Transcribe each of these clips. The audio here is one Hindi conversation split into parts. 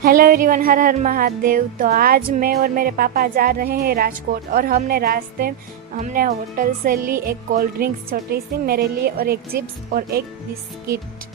हेलो एवरीवन, हर हर महादेव। तो आज मैं और मेरे पापा जा रहे हैं राजकोट और हमने होटल से ली एक कोल्ड ड्रिंक्स छोटी सी मेरे लिए और एक चिप्स और एक बिस्किट।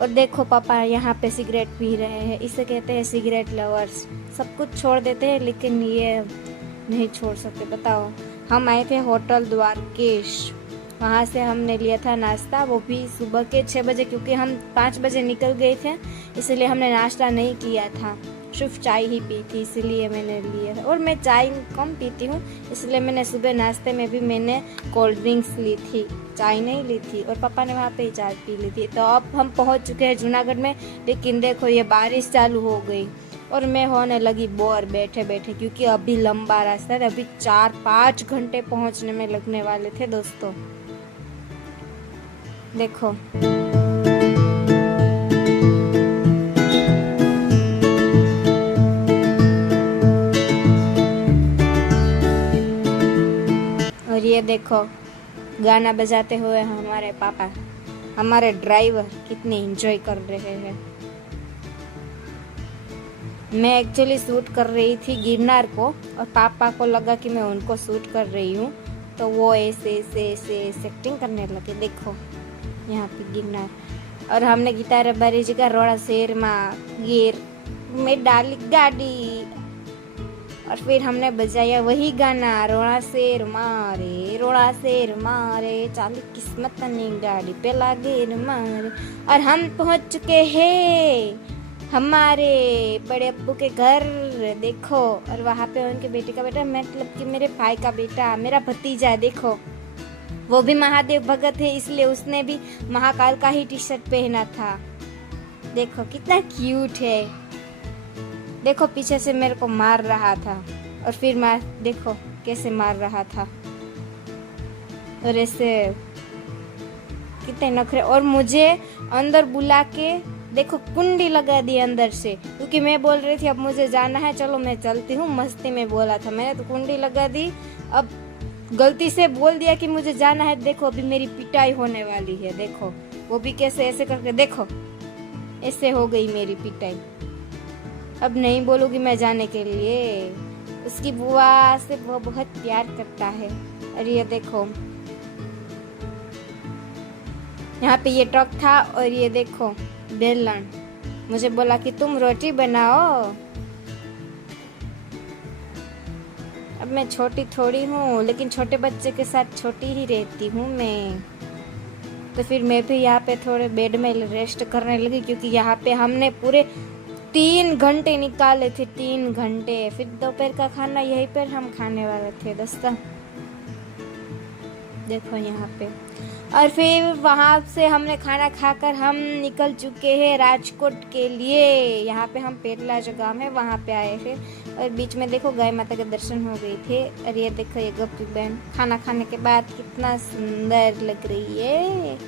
और देखो पापा यहाँ पे सिगरेट पी रहे हैं, इसे कहते हैं सिगरेट लवर्स। सब कुछ छोड़ देते हैं लेकिन ये नहीं छोड़ सकते। बताओ, हम आए थे होटल द्वारकेश, वहाँ से हमने लिया था नाश्ता, वो भी सुबह के 6 बजे, क्योंकि हम 5 बजे निकल गए थे, इसलिए हमने नाश्ता नहीं किया था, सिर्फ चाय ही पी थी, इसलिए मैंने लिया था। और मैं चाय कम पीती हूँ, इसलिए मैंने सुबह नाश्ते में भी मैंने कोल्ड ड्रिंक्स ली थी, चाय नहीं ली थी। और पापा ने वहाँ पे ही चाय पी ली थी। तो अब हम पहुँच चुके हैं जूनागढ़ में, लेकिन देखो ये बारिश चालू हो गई और मैं होने लगी बोर बैठे बैठे, क्योंकि अभी लंबा रास्ता है, अभी 4-5 घंटे पहुँचने में लगने वाले थे दोस्तों। देखो और ये देखो गाना बजाते हुए हमारे पापा, हमारे ड्राइवर कितने एंजॉय कर रहे हैं। मैं एक्चुअली शूट कर रही थी गिरनार को और पापा को लगा कि मैं उनको शूट कर रही हूँ, तो वो ऐसे एक्टिंग करने लगे। देखो यहाँ पे गिरनार, और हमने गिटार बारी जी का रोड़ा शेर माँ गिर में डाली गाड़ी, और फिर हमने बजाया वही गाना, रोड़ा शेर मारे चाली किस्मत नहीं गाड़ी पे लागे मारे। और हम पहुंच चुके हैं हमारे बड़े अब्बू के घर। देखो, और वहाँ पे उनके बेटे का बेटा, मतलब कि मेरे भाई का बेटा, मेरा भतीजा, देखो वो भी महादेव भगत है, इसलिए उसने भी महाकाल का ही टी शर्ट पहना था। देखो कितना क्यूट है। देखो पीछे से मेरे को मार रहा था, और फिर देखो कैसे मार रहा था, और ऐसे कितने नखरे। और मुझे अंदर बुला के देखो कुंडी लगा दी अंदर से, क्योंकि मैं बोल रही थी अब मुझे जाना है, चलो मैं चलती हूँ, मस्ती में बोला था मैंने, तो कुंडी लगा दी। अब गलती से बोल दिया कि मुझे जाना है। देखो अभी मेरी पिटाई होने वाली है। देखो वो भी कैसे ऐसे करके, देखो ऐसे हो गई मेरी पिटाई। अब नहीं बोलूंगी मैं जाने के लिए। उसकी बुआ से वो बहुत प्यार करता है। और ये देखो यहाँ पे ये ट्रक था, और ये देखो बेलन, मुझे बोला कि तुम रोटी बनाओ। अब मैं छोटी थोड़ी हूँ, लेकिन छोटे बच्चे के साथ छोटी ही रहती हूँ मैं। तो फिर मैं भी यहाँ पे थोड़े बेड में रेस्ट करने लगी, क्योंकि यहाँ पे हमने पूरे 3 घंटे निकाले थे, 3 घंटे। फिर दोपहर का खाना यहीं पर हम खाने वाले थे दोस्तों। देखो यहाँ पे, और फिर वहाँ से हमने खाना खाकर हम निकल चुके हैं राजकोट के लिए। यहाँ पे हम पेटला जो गांव है वहाँ पे आए थे, और बीच में देखो गाय माता के दर्शन हो गए थे। और ये देखो ये गप्पी बहन खाना खाने के बाद कितना सुंदर लग रही है।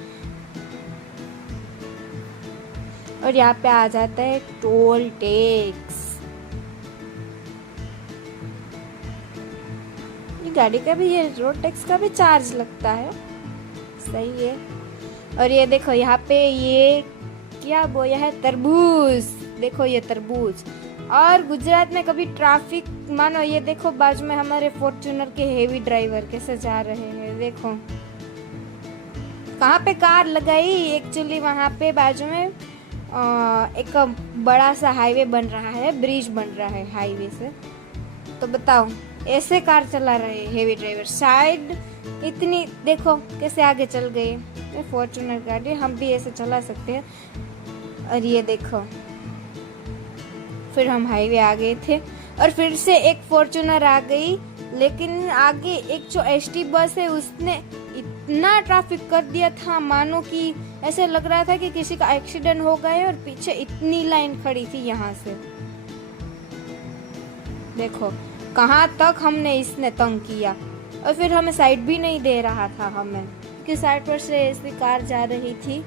और यहाँ पे आ जाता है टोल टैक्स। ये गाड़ी का भी, ये रोड टैक्स का भी चार्ज लगता है, सही है। और ये देखो यहाँ पे ये क्या बोया है, तरबूज। देखो ये तरबूज। और गुजरात में कभी ट्रैफिक मानो, ये देखो बाजू में हमारे फॉर्च्यूनर के हेवी ड्राइवर कैसे जा रहे हैं। देखो कहाँ पे कार लगाई, एक्चुअली वहाँ पे बाजू में एक बड़ा सा हाईवे बन रहा है, ब्रिज बन रहा है हाईवे से। तो बताओ ऐसे कार चला रहे हैं हेवी ड्राइवर, साइड इतनी, देखो कैसे आगे चल गए। फॉर्च्यूनर गाड़ी हम भी ऐसे चला सकते हैं। और ये देखो फिर हम हाईवे आ गए थे, और फिर से एक फॉर्च्यूनर आ गई, लेकिन आगे एक जो एसटी बस है उसने इतना ट्रैफिक कर दिया था, मानो कि ऐसे लग रहा था कि किसी का एक्सीडेंट हो गया है, और पीछे इतनी लाइन खड़ी थी यहाँ से। देखो कहाँ तक हमने इसने तंग किया, और फिर हमें साइड भी नहीं दे रहा था हमें, कि साइड पर से ऐसी कार जा रही थी।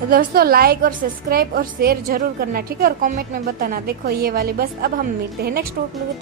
तो दोस्तों लाइक और सब्सक्राइब और शेयर जरूर करना, ठीक है, और कमेंट में बताना। देखो ये वाली बस। अब हम मिलते हैं नेक्स्ट व्लॉग में।